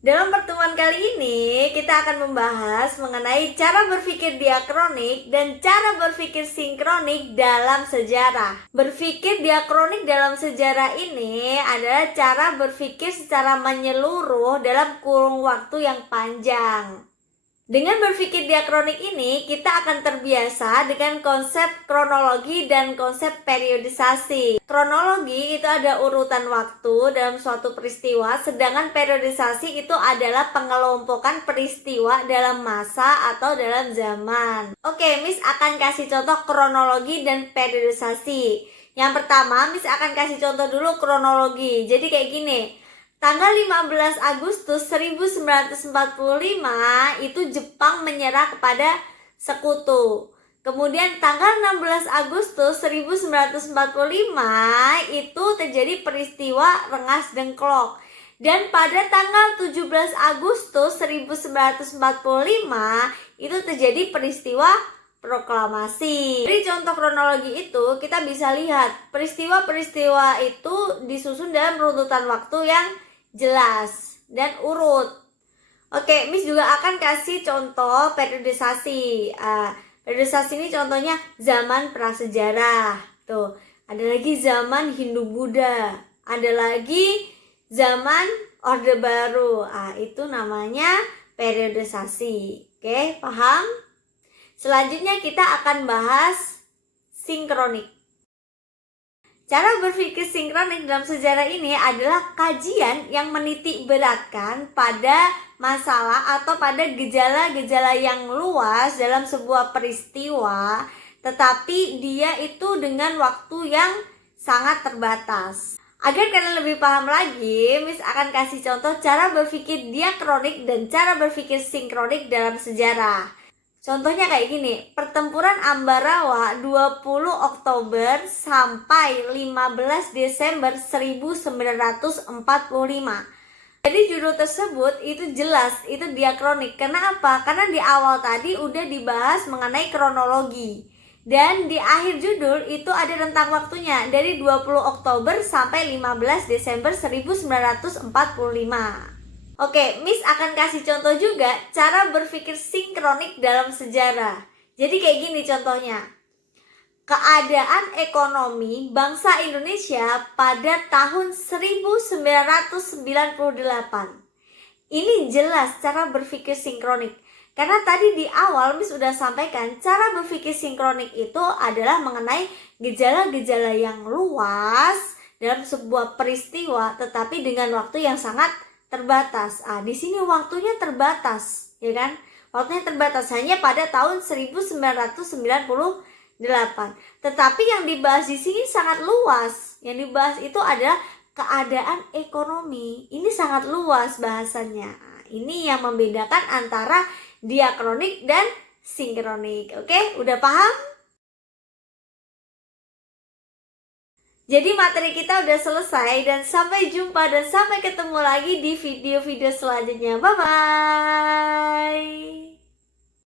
Dalam pertemuan kali ini, kita akan membahas mengenai cara berpikir diakronik dan cara berpikir sinkronik dalam sejarah. Berpikir diakronik dalam sejarah ini adalah cara berpikir secara menyeluruh dalam kurun waktu yang panjang. Dengan berpikir diakronik ini, kita akan terbiasa dengan konsep kronologi dan konsep periodisasi. Kronologi itu ada urutan waktu dalam suatu peristiwa, sedangkan periodisasi itu adalah pengelompokan peristiwa dalam masa atau dalam zaman. Oke, Miss akan kasih contoh kronologi dan periodisasi. Yang pertama, Miss akan kasih contoh dulu kronologi. Jadi kayak gini. Tanggal 15 Agustus 1945 itu Jepang menyerah kepada Sekutu. Kemudian tanggal 16 Agustus 1945 itu terjadi peristiwa Rengas Dengklok. Dan pada tanggal 17 Agustus 1945 itu terjadi peristiwa proklamasi. Dari contoh kronologi itu kita bisa lihat peristiwa-peristiwa itu disusun dalam runutan waktu yang jelas dan urut. Oke, Miss juga akan kasih contoh periodisasi. Periodisasi ini contohnya zaman prasejarah. Tuh, ada lagi zaman Hindu-Buddha. Ada lagi zaman Orde Baru. Itu namanya periodisasi. Oke, paham? Selanjutnya kita akan bahas sinkronik. Cara berpikir sinkronik dalam sejarah ini adalah kajian yang menitik beratkan pada masalah atau pada gejala-gejala yang luas dalam sebuah peristiwa, tetapi dia itu dengan waktu yang sangat terbatas. Agar kalian lebih paham lagi, Miss akan kasih contoh cara berpikir diakronik dan cara berpikir sinkronik dalam sejarah. Contohnya kayak gini, pertempuran Ambarawa 20 Oktober sampai 15 Desember 1945. Jadi judul tersebut itu jelas, itu diakronik. Kenapa? Karena di awal tadi udah dibahas mengenai kronologi. Dan di akhir judul itu ada rentang waktunya dari 20 Oktober sampai 15 Desember 1945. Oke, Miss akan kasih contoh juga cara berpikir sinkronik dalam sejarah. Jadi kayak gini contohnya. Keadaan ekonomi bangsa Indonesia pada tahun 1998. Ini jelas cara berpikir sinkronik. Karena tadi di awal Miss sudah sampaikan cara berpikir sinkronik itu adalah mengenai gejala-gejala yang luas dalam sebuah peristiwa tetapi dengan waktu yang sangat terbatas. Di sini waktunya terbatas, ya kan? Waktunya terbatas hanya pada tahun 1998. Tetapi yang dibahas di sini sangat luas. Yang dibahas itu adalah keadaan ekonomi. Ini sangat luas bahasannya. Ini yang membedakan antara diakronik dan sinkronik. Oke, udah paham? Jadi materi kita udah selesai dan sampai jumpa dan sampai ketemu lagi di video-video selanjutnya. Bye-bye.